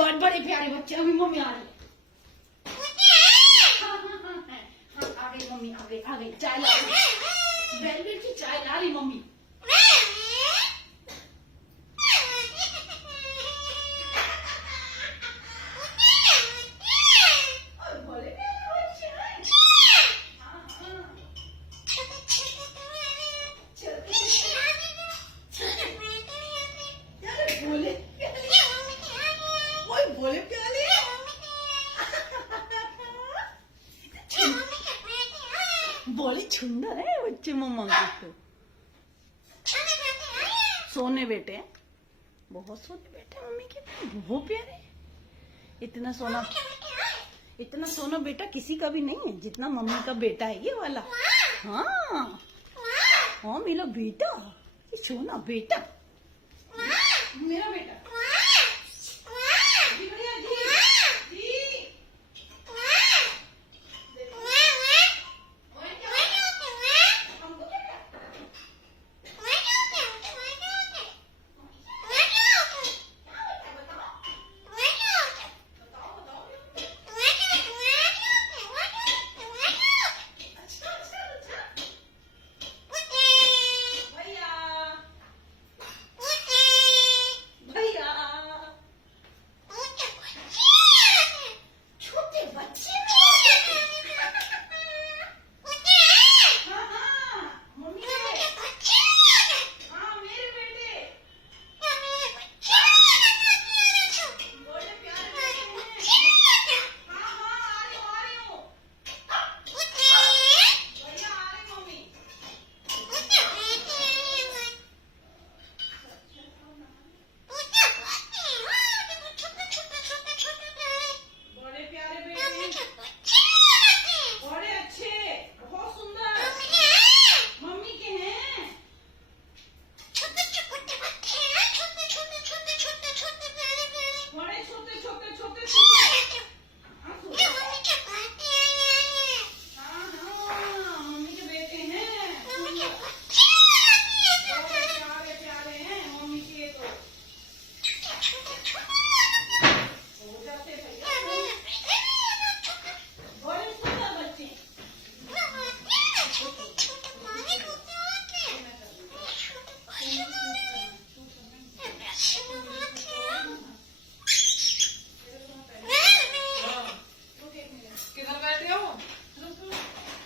बड़े प्यारे बच्चे। अभी मम्मी आ रही है। आ गई मम्मी, आ गई चाय ला रही। वेलवेट की चाय ला रही मम्मी। बोले प्याले बोले छुंदर है बच्चे मम्मा को। तो सोने बेटे, बहुत सोने बेटे मम्मी के, बहुत प्यारे। इतना सोना बेटा किसी का भी नहीं है जितना मम्मी का बेटा है ये वाला। हाँ हाँ मेरा बेटा, ये सोना बेटा, मेरा बेटा।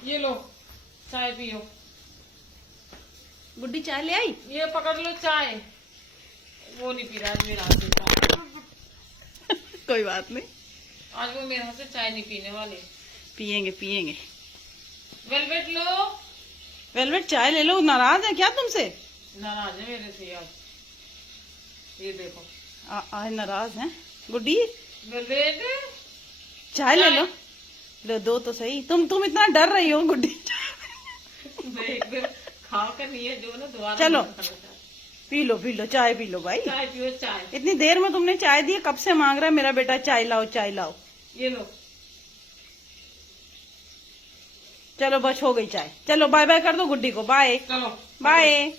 ये लो चाय पियो। गुड्डी चाय ले आई। ये पकड़ लो चाय। वो नहीं पी रहा आज मेरे हाथ से चाय। कोई बात नहीं, आज वो मेरे हाथ से चाय नहीं पीने वाले। पियेंगे। वेलवेट लो। वेलवेट चाय ले लो। नाराज है क्या तुमसे? नाराज है मेरे से आज। ये देखो आज नाराज है। गुड्डी वेलवेट चाय ले लो। लो दो तो सही। तुम इतना डर रही हो गुड्डी। खाओ कर नहीं है जो ना दोबारा। चलो पी लो चाय पी लो भाई। चाय पियो चाय। इतनी देर में तुमने चाय दी, कब से मांग रहा है मेरा बेटा चाय लाओ चाय लाओ। ये लो। चलो बस हो गई चाय। चलो बाय बाय कर दो गुड्डी को। बाय चलो बाय।